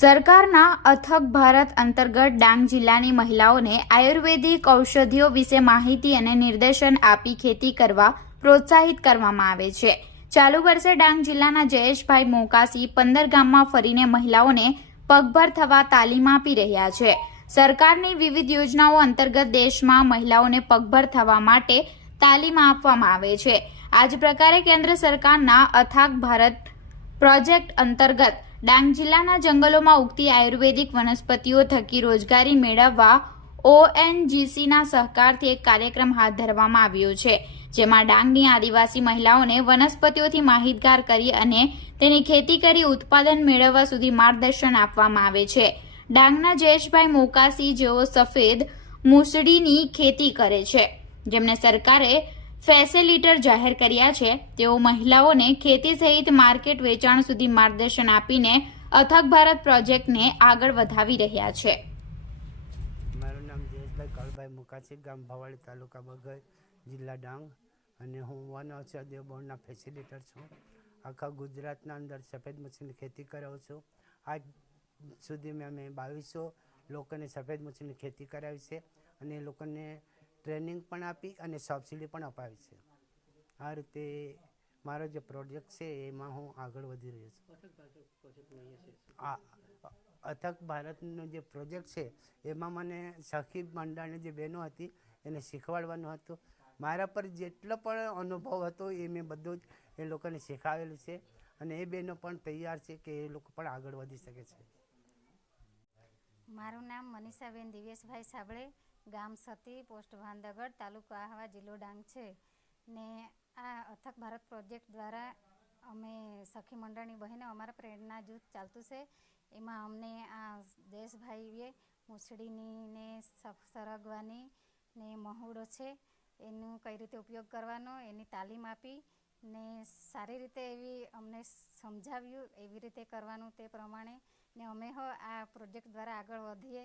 સરકારના અથક ભારત અંતર્ગત ડાંગ જિલ્લાની મહિલાઓને આયુર્વેદિક ઔષધિઓ વિશે માહિતી અને નિર્દેશન આપી ખેતી કરવા પ્રોત્સાહિત કરવામાં આવે છે। ચાલુ વર્ષે ડાંગ જિલ્લાના જયેશભાઈ મોકાસી 15 ગામમાં ફરીને મહિલાઓને પગભર થવા તાલીમ આપી રહ્યા છે। સરકારની વિવિધ યોજનાઓ અંતર્ગત દેશમાં મહિલાઓને પગભર થવા માટે તાલીમ આપવામાં આવે છે। આ જ પ્રકારે કેન્દ્ર સરકારના અથક ભારત પ્રોજેક્ટ અંતર્ગત ડાંગ જિલ્લાના જંગલોમાં ઉગતી આયુર્વેદિક વનસ્પતિઓ થકી રોજગારી મેળવવા ONGCના સહકારથી એક કાર્યક્રમ હાથ ધરવામાં આવ્યો છે, જેમાં ડાંગની આદિવાસી મહિલાઓને વનસ્પતિઓથી માહિતગાર કરી અને તેની ખેતી કરી ઉત્પાદન મેળવવા સુધી માર્ગદર્શન આપવામાં આવે છે। ડાંગના જયેશભાઈ મોકાસી જેઓ સફેદ મૂસળીની ખેતી કરે છે, જેમને સરકારે ફેસિલિટર જાહેર કર્યા છે, તેઓ મહિલાઓને ખેતી સહિત માર્કેટ વેચાણ સુધી માર્ગદર્શન આપીને અથક ભારત પ્રોજેક્ટને આગળ વધાવી રહ્યા છે। મારું નામ જયેશભાઈ કાળભાઈ મુકાસી, ગામ ભાવાળી, તાલુકા બગડ, જિલ્લા ડાંગ, અને હું વન ઔષધીય બોર્ડના ફેસિલિટર છું। આખા ગુજરાતના અંદર સફેદ મચ્છીની ખેતી કરાવું છું। આજ સુધી મેં 2200 લોકોને સફેદ મચ્છીની ખેતી કરાવી છે અને એ લોકોને ટ્રેનિંગ પણ આપી અને સબસિડી પણ અપાવી છે। આ રીતે મારો જે પ્રોજેક્ટ છે એમાં હું આગળ વધી રહ્યો છું। આ અથક ભારતનો જે પ્રોજેક્ટ છે એમાં મને સખી મંડળની જે બહેનો હતી એને શીખવાડવાનું હતું। મારા પર જેટલો પણ અનુભવ હતો એ મેં બધું જ એ લોકોને શીખવાડેલું છે અને એ બહેનો પણ તૈયાર છે કે એ લોકો પણ આગળ વધી શકે છે। મારું નામ મનીષાબેન દિવેશભાઈ સાબળે, ગામ સતી, પોસ્ટ ભાંદગડ, તાલુકો આહવા, જિલ્લો ડાંગ છે ને આ અથક ભારત પ્રોજેક્ટ દ્વારા અમે સખી મંડળની બહેનો અમારા પ્રેરણા જૂથ ચાલતું છે। એમાં અમને આ જયેશભાઈએ મૂસળીની ને સરગવાની ને મહુડો છે એનું કઈ રીતે ઉપયોગ કરવાનો એની તાલીમ આપી ને સારી રીતે એવી અમને સમજાવ્યું, એવી રીતે કરવાનું તે પ્રમાણે ને અમે આ પ્રોજેક્ટ દ્વારા આગળ વધીએ